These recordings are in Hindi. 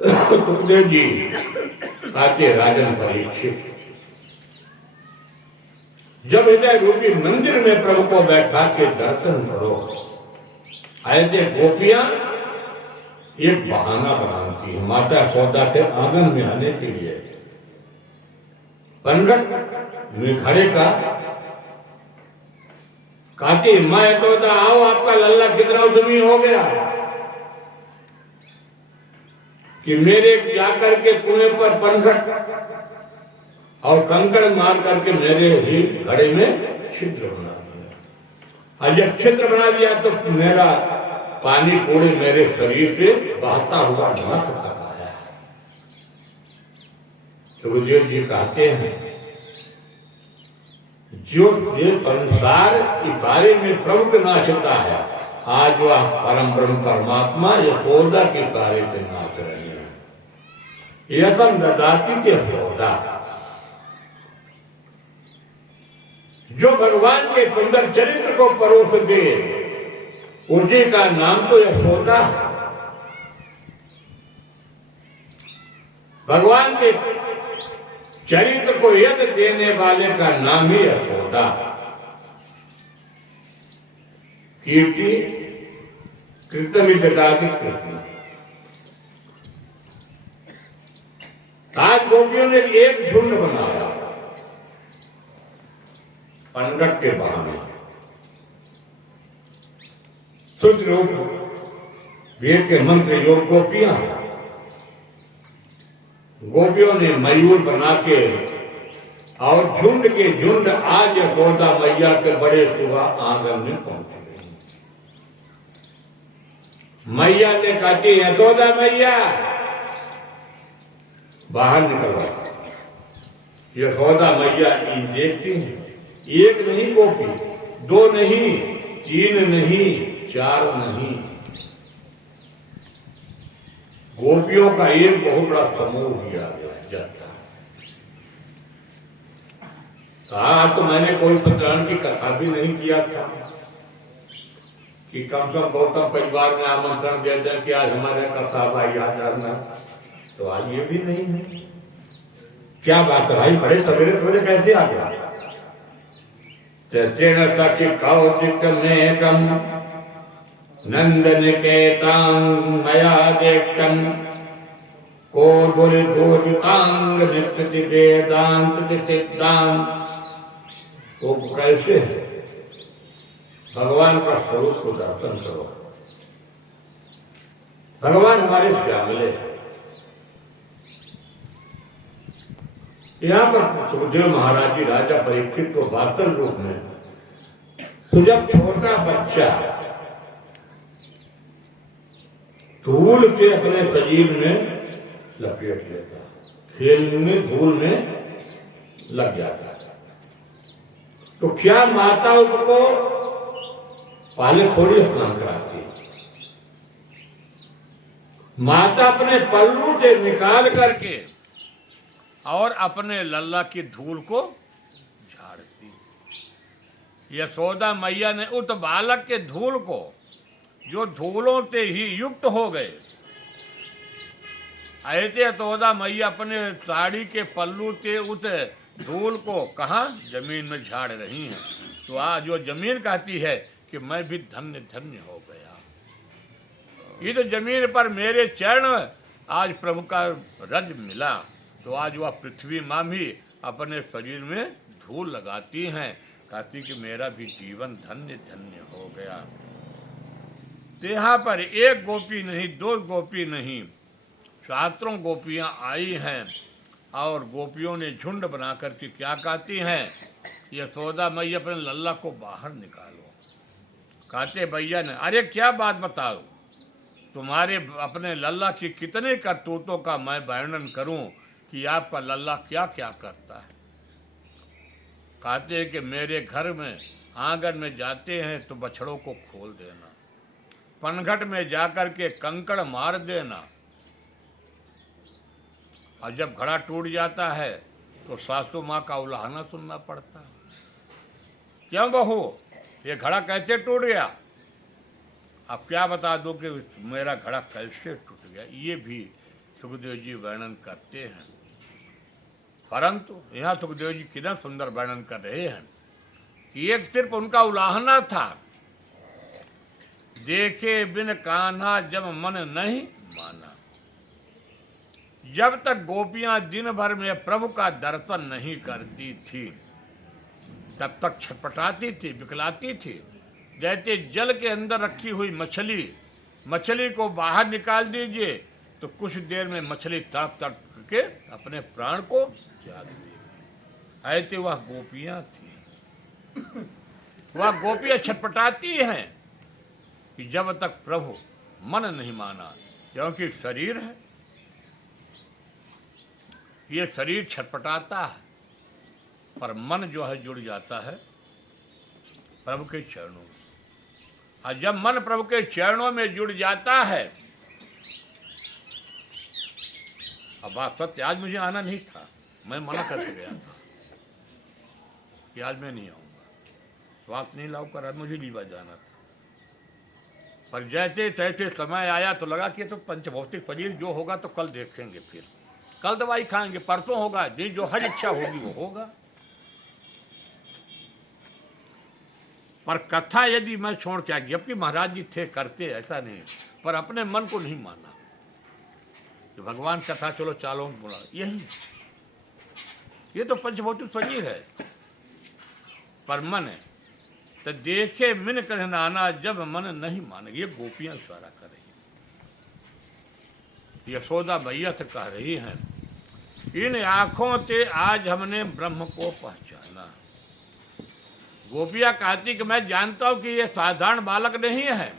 सुखदेव जी कहते राजन परीक्षित, जब हृदय रूपी मंदिर में प्रभु को बैठा के दर्शन करो, ऐसे गोपियां एक बहाना बनाती है माता यशोदा के आंगन में आने के लिए। पनघट में खड़े का कहती माँ यशोदा आओ, आपका लल्ला कितना उद्यमी हो गया कि मेरे जाकर के कुएं पर पनघट और कंकड़ मार करके मेरे ही घड़े में छिद्र बना दिया। और जब छिद्र बना दिया तो मेरा पानी पूरे मेरे शरीर से बहता हुआ नाक तक आया। सुखदेव जी कहते हैं जो ये संसार इशारे में प्रभु के नाचता है, आज वह परम ब्रह्म परमात्मा यशोदा के इशारे से नाच रहे हैं। यतम ददाती के यशोदा, जो भगवान के सुंदर चरित्र को परोस दे उसी का नाम तो यशोदा है। भगवान के चरित्र को यद देने वाले का नाम ही यशोदा। कीर्ति कृतमिदादि कृष्ण। आज गोपियों ने एक झुंड बनाया पनघट के बहाने। शुद्ध रूप वेद के मंत्र योग गोपियां हैं। गोपियों ने मयूर बना के और झुंड के झुंड आज यशोदा मैया के बड़े सुबह आंगन में पहुंच गए। मैया ने कहती यशोदा मैया बाहर निकलो। यशोदा मैया इन देखती हैं, एक नहीं गोपी, दो नहीं, तीन नहीं, चार नहीं, गोपियों का एक बहुत बड़ा समूह ही आ गया जत्था। कहा तो मैंने कोई प्रकरण की कथा भी नहीं किया था कि कम से कम गौतम परिवार में आमंत्रण दे दें कि आज हमारे कथा भाई आ जाना, तो आज ये भी नहीं है। क्या बात है भाई, बड़े सवेरे सवेरे कैसे आ गया? चेण सखी कौतिक मेकम नंदनिकेतां मया देक्तम को दुरिदोदितांग नित्यति वेदांत सिद्धांत। वो कैसे है? भगवान का स्वरूप को दर्शन करो। भगवान हमारे श्यामले हैं। यहाँ पर सुखदेव महाराज जी राजा परीक्षित को वास्तव रूप में, तो जब छोटा बच्चा धूल से अपने शरीर में लपेट लेता, खेल में धूल में लग जाता, तो क्या माता उसको पहले थोड़ी स्नान कराती है? माता अपने पल्लू से निकाल करके और अपने लल्ला की धूल को झाड़ती। यशोदा मैया ने उस बालक के धूल को, जो धूलों से ही युक्त हो गए, ऐसे यशोदा मैया अपने साड़ी के पल्लू से उस धूल को कहाँ जमीन में झाड़ रही हैं। तो आज जो जमीन कहती है कि मैं भी धन्य धन्य हो गया, इस जमीन पर मेरे चरण आज प्रभु का रज मिला। तो आज वह पृथ्वी माँ भी अपने शरीर में धूल लगाती हैं, कहती कि मेरा भी जीवन धन्य धन्य हो गया। तो यहाँ पर एक गोपी नहीं, दो गोपी नहीं, शास्त्रों गोपियाँ आई हैं और गोपियों ने झुंड बना करके क्या कहती हैं? यशोदा मैया अपने लल्ला को बाहर निकालो। कहते भैया ने, अरे क्या बात बताओ, तुम्हारे अपने लल्ला की कितने करतूतों का मैं वर्णन करूं कि आपका लल्ला क्या क्या करता है। कहते हैं कि मेरे घर में आंगन में जाते हैं तो बछड़ों को खोल देना, पनघट में जाकर के कंकड़ मार देना, और जब घड़ा टूट जाता है तो सासू माँ का उलाहना सुनना पड़ता है। क्यों बहू, ये घड़ा कैसे टूट गया? अब क्या बता दो कि मेरा घड़ा कैसे टूट गया। ये भी सुखदेव जी वर्णन करते हैं। परंतु यहाँ सुखदेव जी कितना सुंदर वर्णन कर रहे हैं कि एक सिर्फ उनका उलाहना था, देखे बिन कान्हा जब मन नहीं माना। जब तक गोपियां दिन भर में प्रभु का दर्शन नहीं करती थी तब तक छटपटाती थी, बिकलाती थी। जैसे जल के अंदर रखी हुई मछली को बाहर निकाल दीजिए तो कुछ देर में मछली तड़प तड़प के अपने प्राण को त्याग दी। ऐसे वह गोपियां थी। वह गोपियां छटपटाती हैं कि जब तक प्रभु मन नहीं माना, क्योंकि शरीर है, ये शरीर छटपटाता है, पर मन जो है जुड़ जाता है प्रभु के चरणों में। और जब मन प्रभु के चरणों में जुड़ जाता है, अब बात सत्य, आज मुझे आना नहीं था, मैं मना करके गया था कि आज मैं नहीं आऊँगा, बात नहीं लाऊ कर, मुझे लीवा जाना था। पर जैसे तैसे समय आया तो लगा कि तो पंचभौतिक शरीर जो होगा तो कल देखेंगे, फिर कल दवाई खाएंगे, परसों होगा, जो हर इच्छा होगी वो होगा। पर कथा यदि मैं छोड़ के आ, जबकि महाराज जी थे करते, ऐसा नहीं, पर अपने मन को नहीं माना कि भगवान कथा चलो चालो बोला, यही ये तो पंचभौतिक शरीर है, पर मन है तो देखे मिन कर नाना जब मन नहीं माने। ये गोपियां इशारा कर रही, यशोदा मैया से कह रही हैं, इन आंखों से आज हमने ब्रह्म को पहचाना। गोपियां कहती कि मैं जानता हूं कि ये साधारण बालक नहीं है,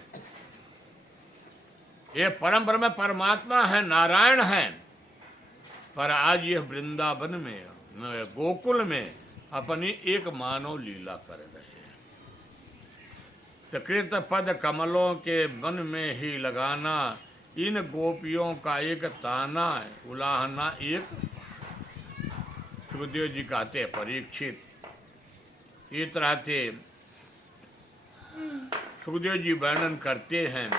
ये परम ब्रह्म परमात्मा है, नारायण है, पर आज ये वृंदावन में, गोकुल में अपनी एक मानव लीला कर रहे हैं। तो कृत पद कमलों के वन में ही लगाना, इन गोपियों का एक ताना, उलाहना एक। सुखदेव जी कहते परीक्षित, इस तरह से सुखदेव जी वर्णन करते हैं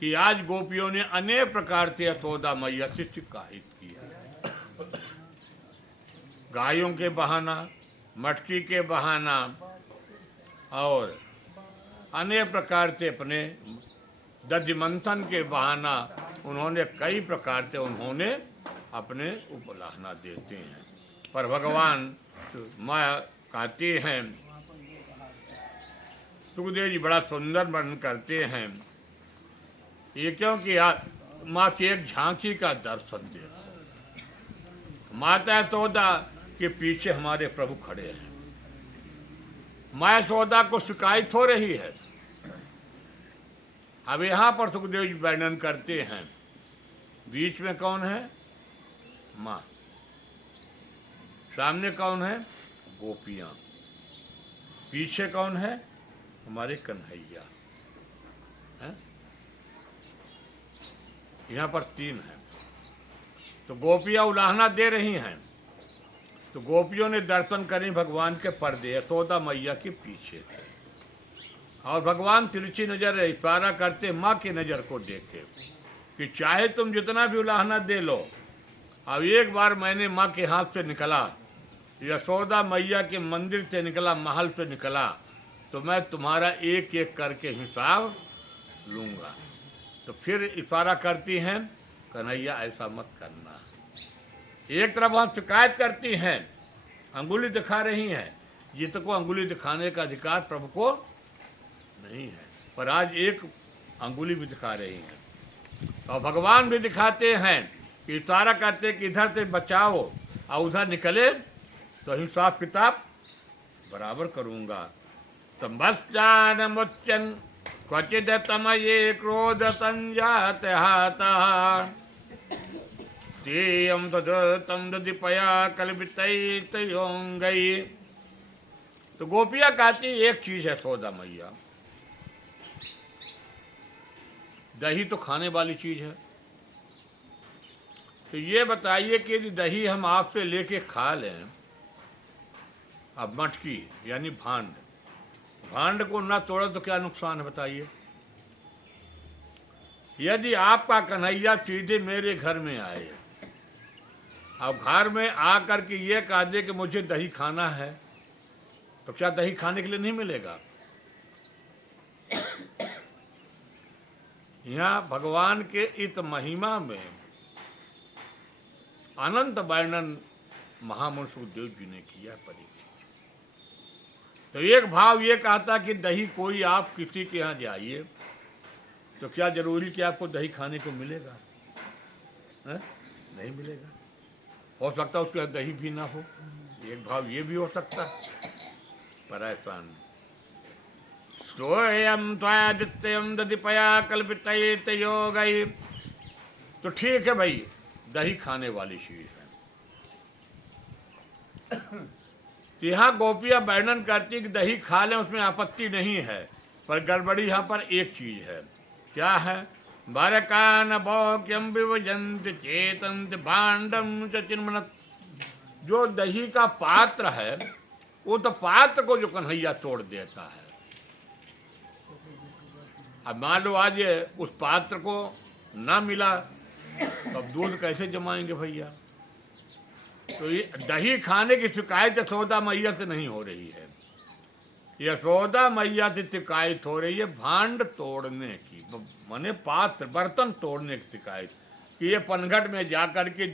कि आज गोपियों ने अनेक प्रकार से यशोदा मैया से शिकायत किया। गायों के बहाना, मटकी के बहाना और अनेक प्रकार से अपने दधिमंथन के बहाना, उन्होंने कई प्रकार से उन्होंने अपने उपलाहना देते हैं। पर भगवान माँ कहती हैं, सुखदेव जी बड़ा सुंदर वर्णन करते हैं, ये क्योंकि माँ की एक झांकी का दर्शन दे। माता यशोदा के पीछे हमारे प्रभु खड़े हैं, माँ यशोदा को शिकायत हो रही है। अब यहाँ पर सुखदेव जी वर्णन करते हैं, बीच में कौन है? माँ। सामने कौन है? गोपियाँ। पीछे कौन है? हमारे कन्हैया है। यहाँ पर तीन है। तो गोपियाँ उलाहना दे रही हैं, तो गोपियों ने दर्शन करें भगवान के पर्दे यशोदा मैया के पीछे थे, और भगवान तिरछी नजर इशारा करते माँ की नज़र को देखे कि चाहे तुम जितना भी उलाहना दे लो, अब एक बार मैंने माँ के हाथ से निकला, यशोदा मैया के मंदिर से निकला, महल से निकला, तो मैं तुम्हारा एक एक करके हिसाब लूँगा। तो फिर इशारा करती हैं, कन्हैया ऐसा मत करना। एक तरफ हम शिकायत करती हैं, अंगुली दिखा रही हैं, जिसको अंगुली दिखाने का अधिकार प्रभु को नहीं है, पर आज एक अंगुली भी दिखा रही हैं। और भगवान भी दिखाते हैं कि इशारा करते कि इधर से बचाओ और उधर निकले तो हिसाब किताब बराबर करूँगा। तमश्चान मुच्चन क्वचिद तमये क्रोध संजात हाता तेयम तम दीपया कल्पितयोंगई। तो गोपियाँ कहती एक चीज है यशोदा मैया, दही तो खाने वाली चीज है, तो ये बताइए कि यदि दही हम आपसे लेके खा लें, अब मटकी यानी भांड को ना तोड़ा तो क्या नुकसान है बताइए। यदि आपका कन्हैया सीधे मेरे घर में आए, अब घर में आकर के ये कह दे कि मुझे दही खाना है, तो क्या दही खाने के लिए नहीं मिलेगा? यहाँ भगवान के इस महिमा में अनंत वर्णन महामनुष्य सुखदेव जी ने किया परीक्षित। तो एक भाव ये कहता कि दही कोई आप किसी के यहाँ जाइए तो क्या जरूरी कि आपको दही खाने को मिलेगा? नहीं मिलेगा। हो सकता है उसके यहाँ दही भी ना हो, एक भाव ये भी हो सकता है, पर ऐसा नहीं। स्वयं त्वादित्यम दधिपया कल्पित योगई, तो ठीक है भाई, दही खाने वाली चीज है। यहाँ गोपियां वर्णन करती कि दही खा लें, उसमें आपत्ति नहीं है, पर गड़बड़ी यहाँ पर एक चीज है। क्या है? बारकान भौक्यम विभजंत चेतंत भांडम च चिन्मनत। जो दही का पात्र है, वो तो पात्र को जो कन्हैया तोड़ देता है। अब मान लो आज उस पात्र को ना मिला, तो अब दूध कैसे जमाएंगे भैया? तो ये दही खाने की शिकायत यशोदा मैया से नहीं हो रही है, यशोदा मैया से शिकायत हो रही है भांड तोड़ने की, माने पात्र बर्तन तोड़ने की शिकायत कि ये पनघट में जाकर के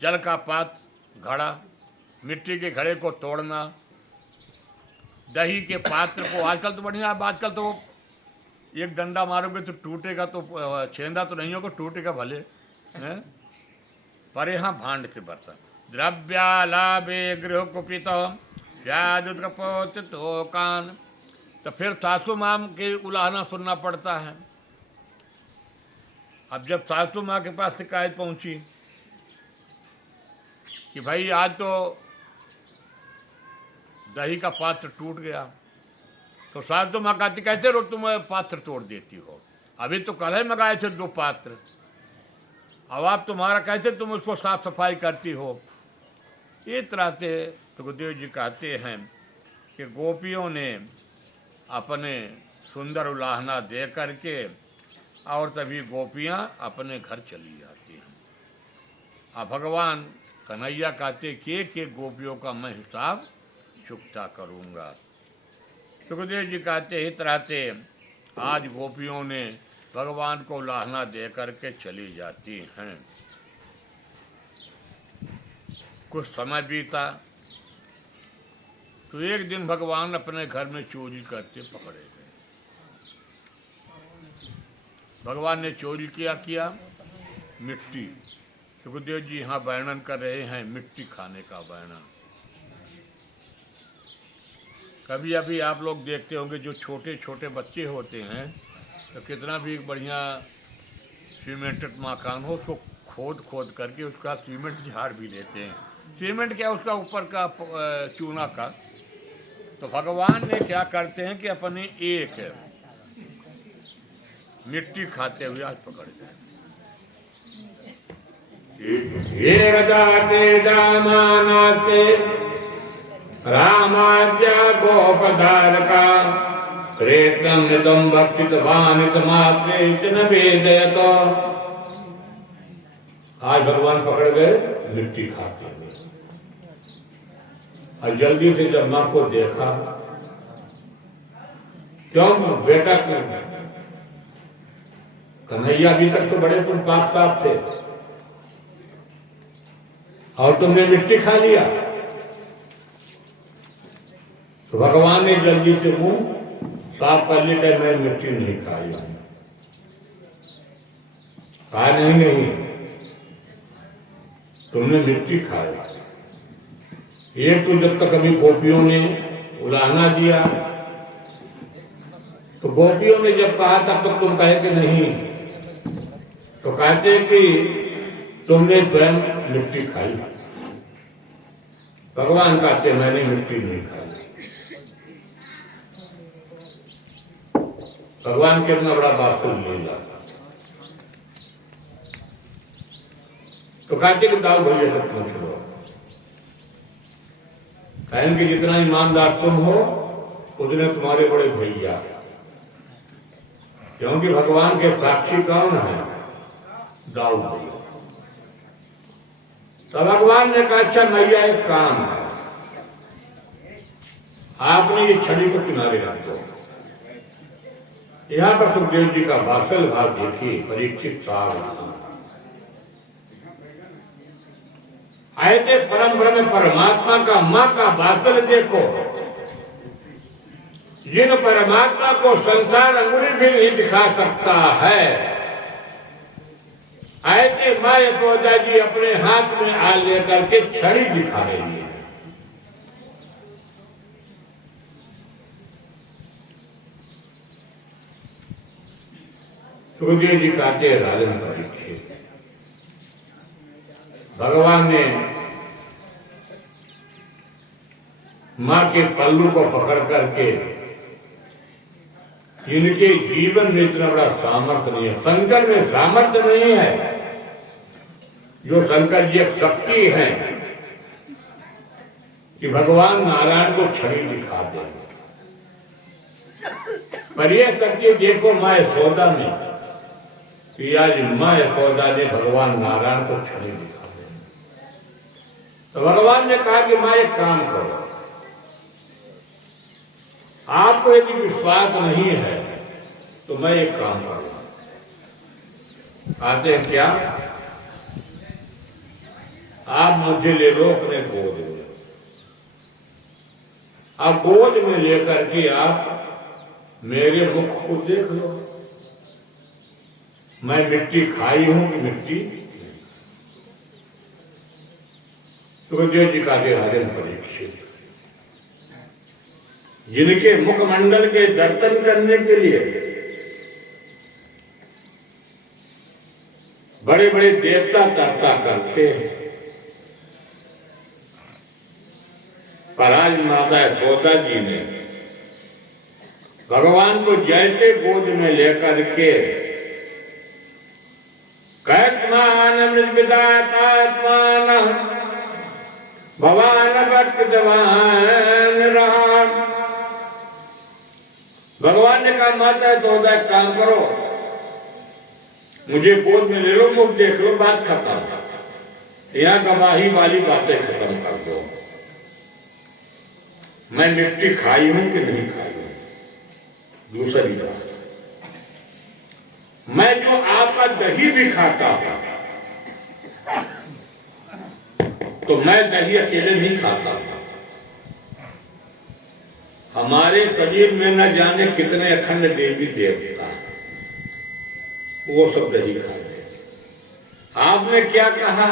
जल का पात्र, घड़ा, मिट्टी के घड़े को तोड़ना, दही के पात्र को, आजकल तो बढ़िया, आजकल तो एक डंडा मारोगे तो टूटेगा, तो छेंदा तो नहीं होगा, टूटेगा भले हैं, पर यहाँ भांड से बर्तन। द्रव्यालाभे गृह कुपित व्याधुत तो कान, तो फिर सासू माम के उलाहना सुनना पड़ता है। अब जब सासू माँ के पास शिकायत पहुंची कि भाई आज तो दही का पात्र टूट गया, तो सासू माँ कहती कैसे रोज तुम पात्र तोड़ देती हो? अभी तो कल ही मंगाए थे 2 पात्र, अब आप तुम्हारा कैसे तुम उसको साफ सफाई करती हो? इस तरह से सुखदेव जी कहते हैं कि गोपियों ने अपने सुंदर उलाहना दे करके और तभी गोपियाँ अपने घर चली जाती हैं। अब भगवान कन्हैया कहते के गोपियों का मैं हिसाब चुकता करूँगा। सुखदेव जी कहते ही तरह से आज गोपियों ने भगवान को उलाहना दे करके चली जाती हैं। कुछ समय बीता तो एक दिन भगवान अपने घर में चोरी करते पकड़े गए। भगवान ने चोरी किया मिट्टी। सुखदेव जी यहाँ वर्णन कर रहे हैं मिट्टी खाने का वर्णन। कभी अभी आप लोग देखते होंगे जो छोटे छोटे बच्चे होते हैं तो कितना भी बढ़िया सीमेंटेड मकान हो उसको खोद करके उसका सीमेंट झाड़ भी लेते हैं। सीमेंट क्या, उसका ऊपर का चूना का। तो भगवान ने क्या करते हैं कि अपने एक मिट्टी खाते हुए आज पकड़ गए। ये रजाते दामानाते रामाज्ञा गोपधारका प्रेतम नितम भक्तित भानित मात्रे न वेदयतो। आज भगवान पकड़ गए मिट्टी खाते हुए। और जल्दी से जब माँ को देखा, क्यों बेटा क्यों? कन्हैया अभी तक तो बड़े तुम पाक साफ थे और तुमने मिट्टी खा लिया। तो भगवान ने जल्दी से मुंह साफ कर लिया, मैं मिट्टी नहीं खाई। कहा नहीं तुमने मिट्टी खाई। एक तो जब तक अभी गोपियों ने उलाहना दिया तो गोपियों ने जब कहा तब तक तुम कहे कि नहीं, तो कहते कि तुमने स्वयं मिट्टी खाई। भगवान कहते मैंने मिट्टी नहीं खाई। भगवान के इतना बड़ा वास्तव ले जाता। तो कहते कि दाऊ भैया तक पूछ लो। कहेंगे जितना ईमानदार तुम हो उतने तुम्हारे बड़े भैया। क्योंकि भगवान के साक्षी कौन है? दाऊद जी। तो भगवान ने कहा अच्छा मैया एक काम है, आपने ये छड़ी को किनारे रख दो। यहाँ पर सुखदेव जी का वात्सल भाव देखिए, परीक्षित साहब ऐसे परम ब्रह्म परमात्मा का माँ का वात्सल देखो, जिन परमात्मा को संसार अंगुली भी नहीं दिखा सकता है, ऐसे माँ यशोदा जी अपने हाथ में आ लेकर के छड़ी दिखा रही है। सुखदेव जी कहते हैं राजन परीक्षित, भगवान ने माँ के पल्लू को पकड़ करके, इनके जीवन में इतना बड़ा सामर्थ्य नहीं है, शंकर में सामर्थ्य नहीं है, जो शंकर जी एक शक्ति है कि भगवान नारायण को छड़ी दिखा दे। पर यह शक्ति देखो माँ यशोदा में, कि आज माँ यशोदा ने भगवान नारायण को छड़ी दिखा दे। तो भगवान ने कहा कि माँ एक काम करो, आपको यदि विश्वास नहीं है तो मैं एक काम करूंगा। आते हैं क्या? आप मुझे ले लो अपने गोद में, आप गोद में लेकर के आप मेरे मुख को देख लो, मैं मिट्टी खाई हूं कि मिट्टी। सुखदेव जी का राजन परीक्षित, जिनके मुखमंडल के दर्शन करने के लिए बड़े बड़े देवता तर्ता करते हैं, पर आज माता यशोदा जी ने भगवान को जैसे गोद में लेकर के भगवान भगवान ने कहा माता यशोदा एक काम करो, मुझे गोद में ले लो, मुख देख लो, बात खत्म, यहाँ गवाही वाली बातें खत्म कर दो। मैं मिट्टी खाई हूं कि नहीं खाई हूं। दूसरी बात, मैं जो आपका दही भी खाता हूं तो मैं दही अकेले नहीं खाता हूं, हमारे शरीर में न जाने कितने अखंड देवी देवता, वो सब दही खाते। आपने क्या कहा?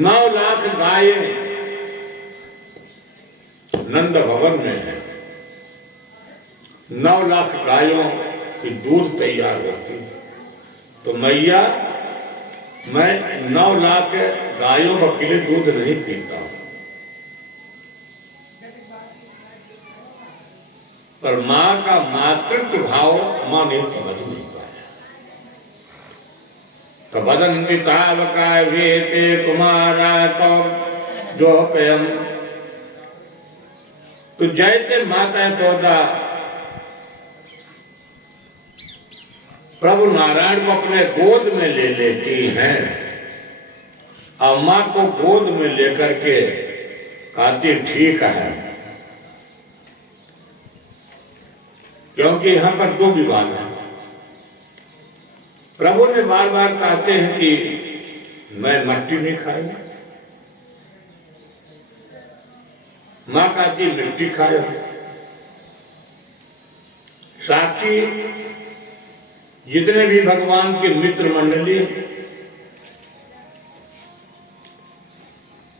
9 लाख गायें नंद भवन में है, 9 लाख गायों की दूध तैयार होती, तो मैया मैं 9 लाख गायों का अकेले दूध नहीं पीता हूं, पर मां का मातृत्व भाव मां ने समझ नहीं पाया। तो बदन्वितावका वेते कुमारा तो जो प्रेम, तो जैसे माता यशोदा प्रभु नारायण को अपने गोद में ले लेती हैं, अम्मा को गोद में लेकर के कहती ठीक है, क्योंकि यहां पर 2 विवाद है। प्रभु ने बार बार कहते हैं कि मैं मट्टी नहीं खाई, मां कहती मिट्टी खाए। साक्षी जितने भी भगवान के मित्र मंडली,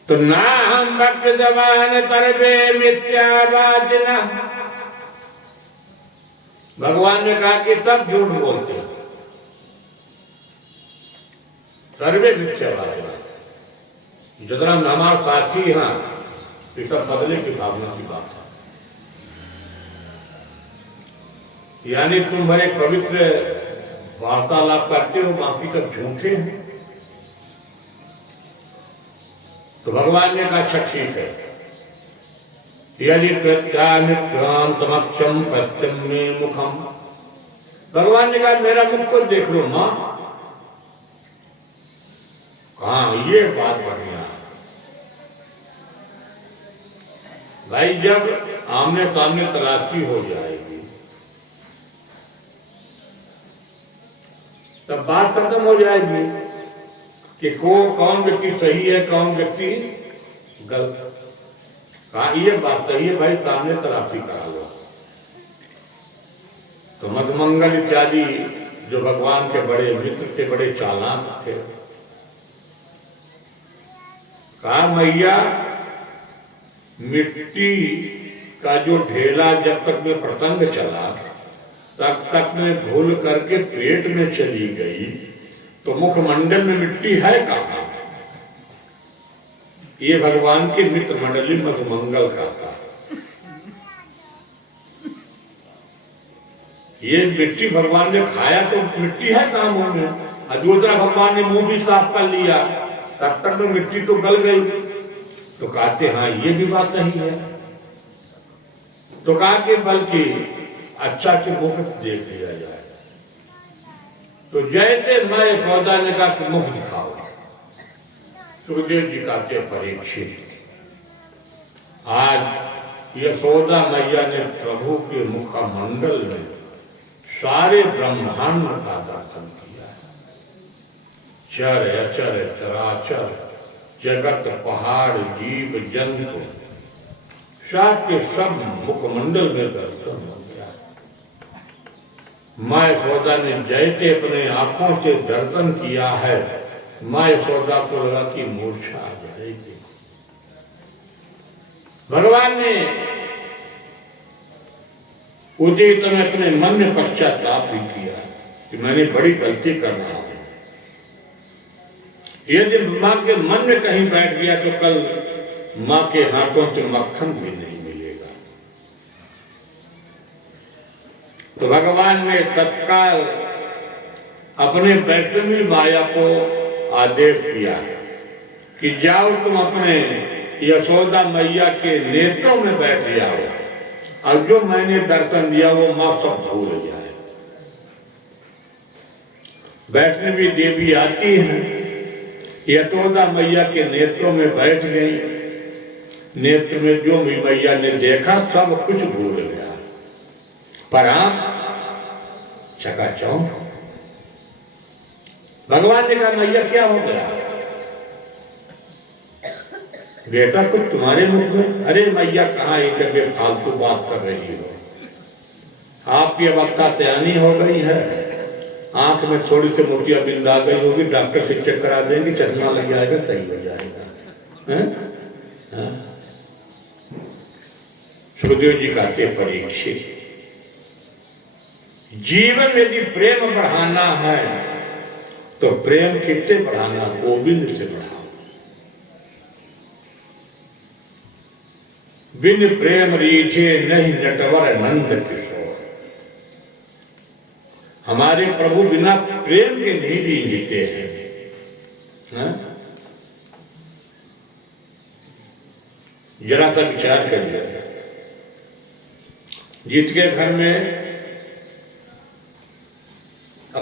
तो ना हम भक्त जवान तरबे मिथ्यावादिना, भगवान ने कहा कि तब झूठ बोलते हैं, सर्वे मिथ्यावादिना, जितना हमारे साथी हैं ये सब बदले की भावना की बात है, यानी तुम बड़े पवित्र वार्तालाप करते हो, बाकी सब झूठे हैं। तो भगवान ने कहा अच्छा ठीक है, यदि प्रत्याम समक्षम पश्चिम में मुखम भगवान ने कहा मेरा मुख को देख लो मां। कहा ये बात बढ़िया है भाई, जब आमने सामने तलाशी हो जाएगी तब बात खत्म हो जाएगी कि कौन व्यक्ति सही है कौन व्यक्ति गलत। कहा ये बात सही है भाई, सामने तलाशी करा लो। तो मधुमंगल इत्यादि जो भगवान के बड़े मित्र थे, बड़े चालाक थे, कहा मैया मिट्टी का जो ढेला जब तक में प्रसंग चला तब तक में घुल करके पेट में चली गई, तो मुखमंडल में मिट्टी है कहाँ? ये भगवान की मित्र मंडली मधुमंगल का था। ये मिट्टी भगवान ने खाया तो मिट्टी है कहाँ मुंह में? दूसरा भगवान ने मुंह भी साफ कर लिया, तब तक में मिट्टी तो गल गई। तो कहते हाँ ये भी बात नहीं है। तो कहा कि बल्कि अच्छा कि मुख देख लिया जाए। तो जैसे मैं यशोदा ने कहा कि मुख दिखाओ, सुखदेव जी कहते परीक्षित, आज यशोदा मैया ने प्रभु के मुखमंडल में सारे ब्रह्मांड का दर्शन किया। चर अचर चराचर जगत पहाड़ जीव जंतु सब के सब मुखमंडल में दर्शन हो गया। माँ यशोदा ने जैसे अपने आंखों से दर्शन किया है, माँ यशोदा को लगा कि मूर्छा आ जाएगी। भगवान ने उसी समय अपने मन में पश्चाताप भी किया कि मैंने बड़ी गलती कर रहा हूं। यदि माँ के मन में कहीं बैठ गया तो कल माँ के हाथों से मक्खन भी नहीं मिलेगा। तो भगवान ने तत्काल अपने वैष्णवी माया को आदेश दिया कि जाओ तुम अपने यशोदा मैया के नेत्रों में बैठ जाओ, और जो मैंने दर्शन दिया वो माँ सब भूल जाए। वैष्णवी देवी आती है, यशोदा मैया के नेत्रों में बैठ गई। नेत्र में जो भी मैया ने देखा सब कुछ भूल गया, पर आंख चकाचौंध। भगवान ने कहा मैया क्या हो गया? बेटा कुछ तुम्हारे मुख में? अरे मैया कहाँ एक जगह फालतू बात कर रही हो, आपकी अवस्था तैयानी हो गई है, आंख में थोड़ी सी मोतिया बिंद आ गई होगी, डॉक्टर से चेक करा देंगे, चश्मा लग जाएगा, सही हो जाएगा। सुखदेव जी कहते परीक्षित, जीवन यदि प्रेम बढ़ाना है तो प्रेम किससे बढ़ाना? गोविंद से बढ़ाओ। बिन प्रेम रीझे नहीं नटवर नंद किशोर। हमारे प्रभु बिना प्रेम के नहीं रीझते हैं। जरा सा विचार करिए, जिसके घर में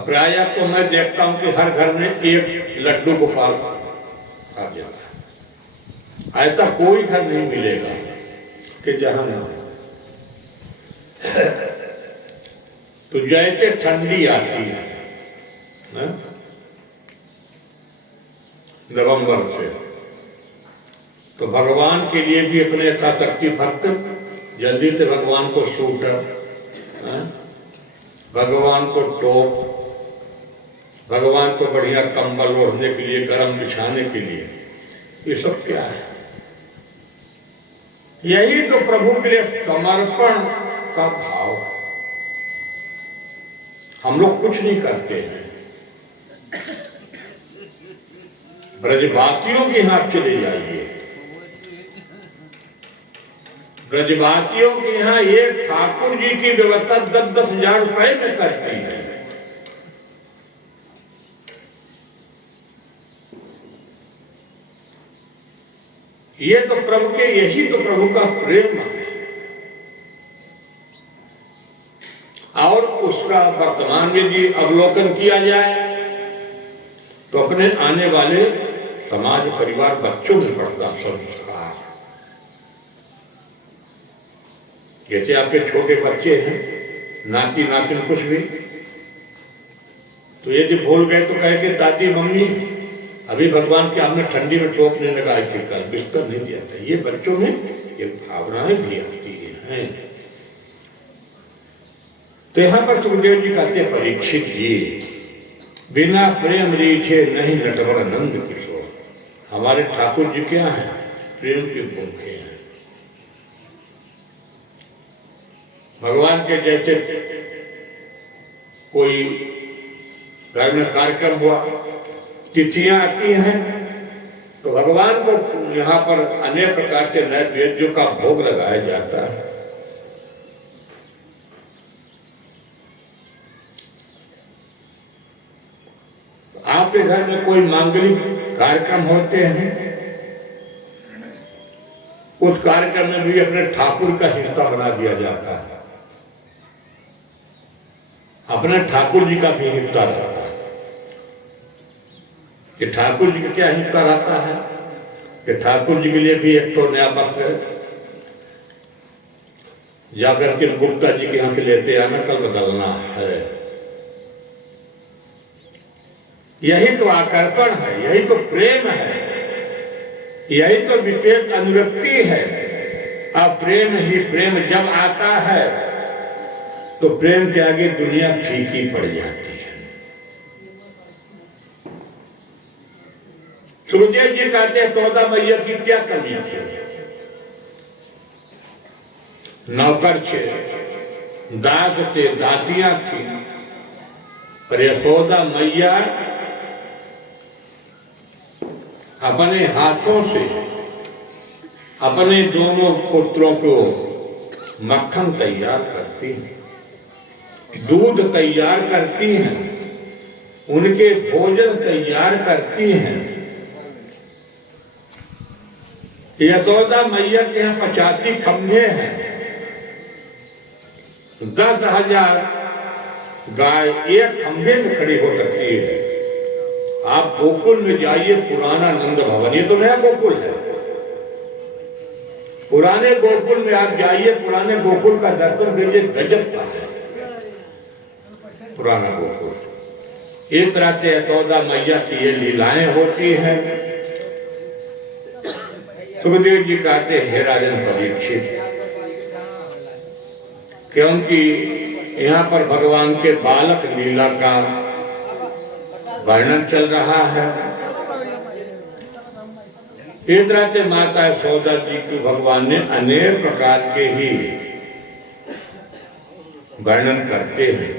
प्रायः तो मैं देखता हूं कि हर घर में एक लड्डू गोपाल आ जाता है, ऐसा कोई घर नहीं मिलेगा कि जहां ना। तो जैसे ठंडी आती है नवंबर से, तो भगवान के लिए भी अपने यथाशक्ति भक्त जल्दी से भगवान को सूटर, भगवान को टोप, भगवान को बढ़िया कंबल ओढ़ने के लिए, गरम बिछाने के लिए, ये सब क्या है? यही तो प्रभु के लिए समर्पण का भाव। हम लोग कुछ नहीं करते हैं। ब्रजवासियों के यहाँ चले जाइए, ब्रजवासियों के यहाँ एक ठाकुर जी की व्यवस्था 10-10 हजार रुपए में करती है। ये तो प्रभु के, यही तो प्रभु का प्रेम है। और उसका वर्तमान हम यदि अवलोकन किया जाए तो अपने आने वाले समाज परिवार बच्चों में पड़ता संस्कार। जैसे आपके छोटे बच्चे हैं, नाती नातिन कुछ भी, तो यदि भूल गए तो कहे कि दादी मम्मी अभी भगवान के आपने ठंडी में टोपने लगाई थी, कल बिस्तर नहीं दिया था। ये बच्चों में ये भावनाएं भी आती हैं। तो यहां पर सुखदेव जी कहते हैं, परीक्षित जी बिना प्रेम रीछे नहीं नटवर नंद किशोर। हमारे ठाकुर जी क्या हैं? प्रेम के भूखे हैं। भगवान के जैसे कोई घर में कार्यक्रम हुआ, तिथियां आती हैं, तो भगवान को यहाँ पर अनेक प्रकार के नैवेद्यों का भोग लगाया जाता है। आपके घर में कोई मांगलिक कार्यक्रम होते हैं, उस कार्यक्रम में भी अपने ठाकुर का हिस्सा बना दिया जाता है। अपने ठाकुर जी का भी हिस्सा रहता है। कि ठाकुर जी का क्या हिस्सा रहता है कि ठाकुर जी के लिए भी एक तो नया वस्त्र जाकर के गुप्ता जी के यहाँ से लेते आना, कल बदलना है। यही तो आकर्षण है, यही तो प्रेम है, यही तो विशेष अनुरक्ति है। अब प्रेम ही प्रेम जब आता है तो प्रेम के आगे दुनिया फीकी पड़ जाती है। सुखदेव जी कहते हैं, तोता मैया की क्या कमी थी? नौकर थे, दाग थे, दातियां थी, पर यशोदा मैया अपने हाथों से अपने दोनों पुत्रों को मक्खन तैयार करती हैं, दूध तैयार करती हैं, उनके भोजन तैयार करती हैं। यशोदा मैया के यहाँ 85 खंभे हैं, 10,000 गाय एक खंभे में खड़ी हो सकती है। आप गोकुल में जाइए, पुराना नंद भवन, ये तो नया गोकुल है। पुराने गोकुल में आप जाइए, पुराने गोकुल का दर्शन करिए, गजब का है पुराना गोकुल। इस तरह से यशोदा मैया की ये लीलाएं होती हैं। सुखदेव जी कहते हैं, हे राजन परीक्षित, क्योंकि यहाँ पर भगवान के बालक लीला का वर्णन चल रहा है। इस तरह से माता यशोदा जी को भगवान ने अनेक प्रकार के ही वर्णन करते हैं,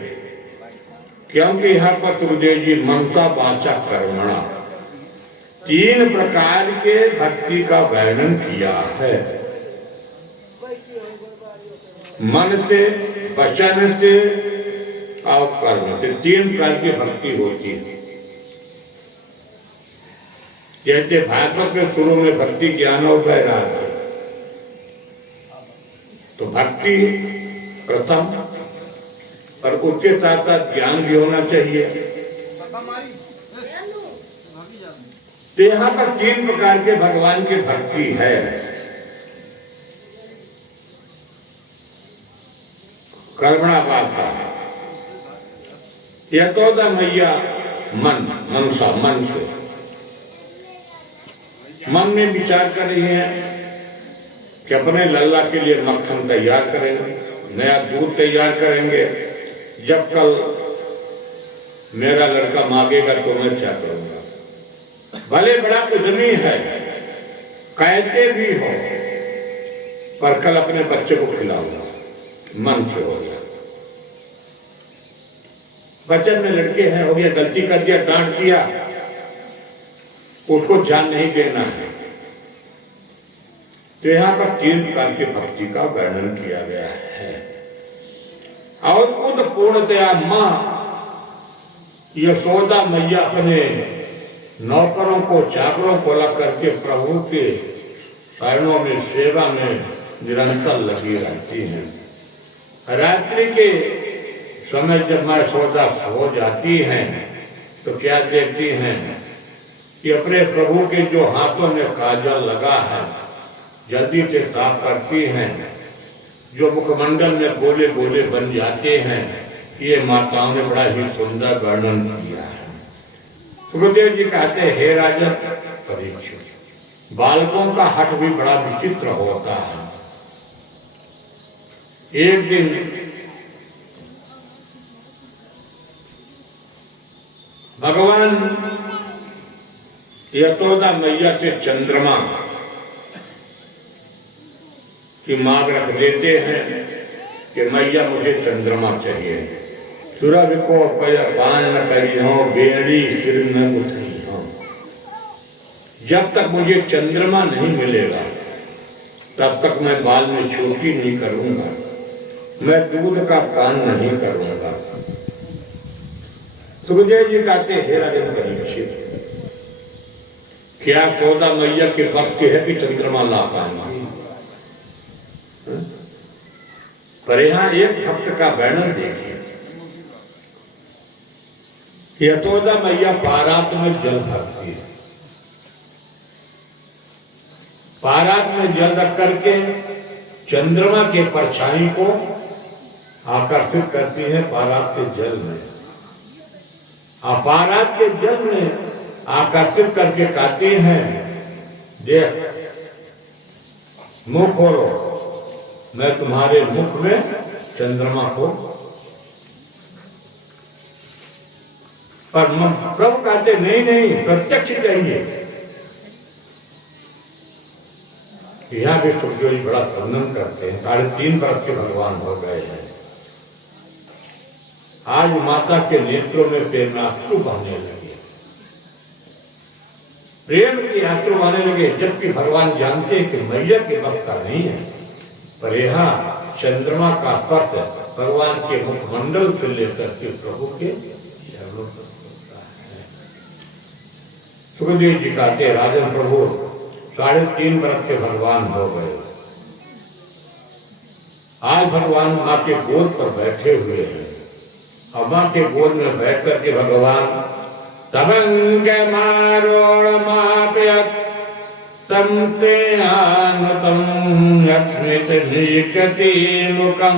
क्योंकि यहाँ पर सुखदेव जी ममता वाचा कर्मणा 3 प्रकार के भक्ति का वर्णन किया है। मन से, वचन से और कर्म से 3 प्रकार की भक्ति होती है। जैसे भागवत में शुरू में भक्ति ज्ञान और वैराग्य, तो भक्ति प्रथम, पर उसके साथ साथ ज्ञान भी होना चाहिए। तो यहाँ पर 3 प्रकार के भगवान की भक्ति है। कर्मणा वाचा, यशोदा मैया मन, मनसा, मन से, मन में विचार कर रही है कि अपने लल्ला के लिए मक्खन तैयार करेंगे, नया दूध तैयार करेंगे। जब कल मेरा लड़का मांगेगा तो मैं क्या करूंगा? भले बड़ा उद्यमी है, कहते भी हो, पर कल अपने बच्चे को खिलाऊंगा, मन से हो गया। बचन में लड़के हैं, हो गया, गलती कर दिया, डांट दिया, उसको ध्यान नहीं देना है। तो यहाँ पर 3 प्रकार की भक्ति का वर्णन किया गया है। और उद पूर्णतया मां यशोदा मैया अपने नौकरों को, चाकरों को लग करके प्रभु के शरणों में, सेवा में निरंतर लगी रहती हैं। रात्रि के समय जब मैं सोचा सो जाती हैं तो क्या देखती हैं कि अपने प्रभु के जो हाथों में काजल लगा है जल्दी से साफ करती हैं, जो मुखमंडल में गोले गोले बन जाते हैं। ये माताओं ने बड़ा ही सुंदर वर्णन किया है। सुखदेव जी कहते हैं, हे राजन परीक्षित, बालकों का हट भी बड़ा विचित्र होता है। एक दिन भगवान यशोदा मैया से चंद्रमा की मांग रख देते हैं कि मैया मुझे चंद्रमा चाहिए। सूरज को पय पान न करी हो, बेड़ी सिर न उठाई हो। जब तक मुझे चंद्रमा नहीं मिलेगा तब तक मैं बाल में छोटी नहीं करूंगा, मैं दूध का पान नहीं करूंगा। सुखदेव जी कहते हैं, राजन परीक्षित, क्या यशोदा मैया के वक्त है कि चंद्रमा ला पाएंगे? पर यहां एक भक्त का वर्णन देखिए। यशोदा मैया पारात में जल भरती है, पारात में जल रख करके चंद्रमा के परछाई को आकर्षित करती है पारात के जल में। पारात के जल में आकर्षित करके कहती हैं, देख मुख खोलो, मैं तुम्हारे मुख में चंद्रमा को। पर प्रभु कहते नहीं नहीं, प्रत्यक्ष चाहिए। यहां भी सुखदेव जी बड़ा वर्णन करते हैं। 3.5 वर्ष के भगवान हो गए हैं। आज माता के नेत्रों में प्रेमाश्रु बहने लगे, प्रेम की आंसू बहने लगे, जबकि भगवान जानते हैं कि मैया के वक्त का नहीं है। पर यहाँ चंद्रमा का स्पर्श भगवान के मुखमंडल से लेकर के प्रभु के चरणों पर होता है। सुखदेव जी कहते, राजन प्रभु 3.5 वर्ष के भगवान हो गए। आज भगवान माँ के गोद पर बैठे हुए हैं और माँ के गोद में बैठ करके भगवान तबंग मारोड़ माप्यत तम ते आनतम यत्मित नीचति मुकम।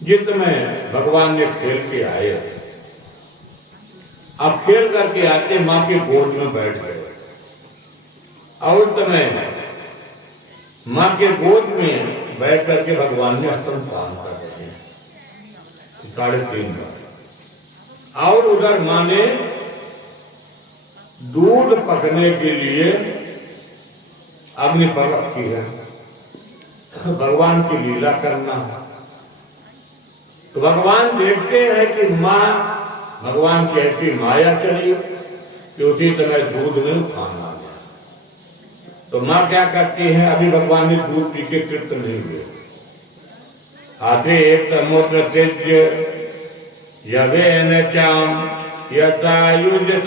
जित में भगवान ने खेल के आए, अब खेल करके आते माँ के गोद में बैठ गए और तुम्हें माँ के गोद में बैठ करके भगवान ने स्तनपान कर रहे हैं 3.5 वर्ष। और उधर माँ ने दूध पकने के लिए अग्नि पर रखी है। भगवान की लीला करना, तो भगवान देखते हैं कि माँ, भगवान की ऐसी माया चली कि उसी समय दूध में उफान आ गया। तो माँ क्या करती है, अभी भगवान ने दूध पी के तृप्त नहीं हुए, आते एक तमोत्र त्यज्य यवेन चाम यथायुजत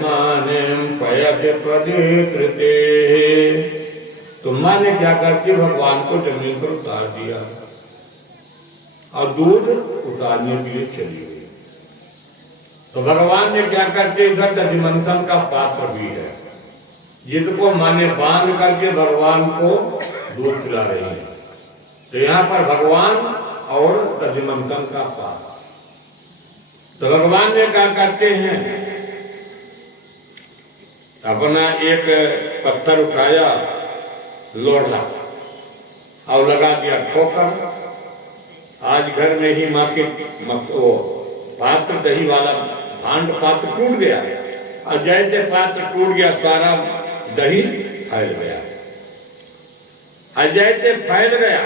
मानेम पयत पदित्रते। तो माँ ने क्या करती, भगवान को जमीन पर उतार दिया और दूध उतारने के लिए चली गई। तो भगवान ने क्या करते, इधर दधिमंथन का पात्र भी है जिसको माँ ने बांध करके भगवान को दूध पिला रही है। तो यहाँ पर भगवान और दधिमंथन का पात्र। तो भगवान ने क्या करते हैं, अपना एक पत्थर उठाया लोढ़ा और लगा दिया ठोकर। आज घर में ही माँ के वो पात्र दही वाला भांड पात्र टूट गया और जैसे पात्र टूट गया सारा दही फैल गया। और जैसे फैल गया,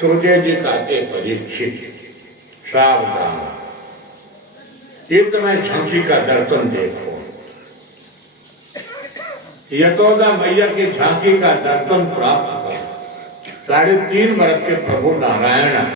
सुखदेव जी कहते, परीक्षित सावधान, एक समय झांकी का दर्शन देखो। यशोदा मैया की झांकी का दर्शन प्राप्त करो। 3.5 वर्ष के प्रभु नारायण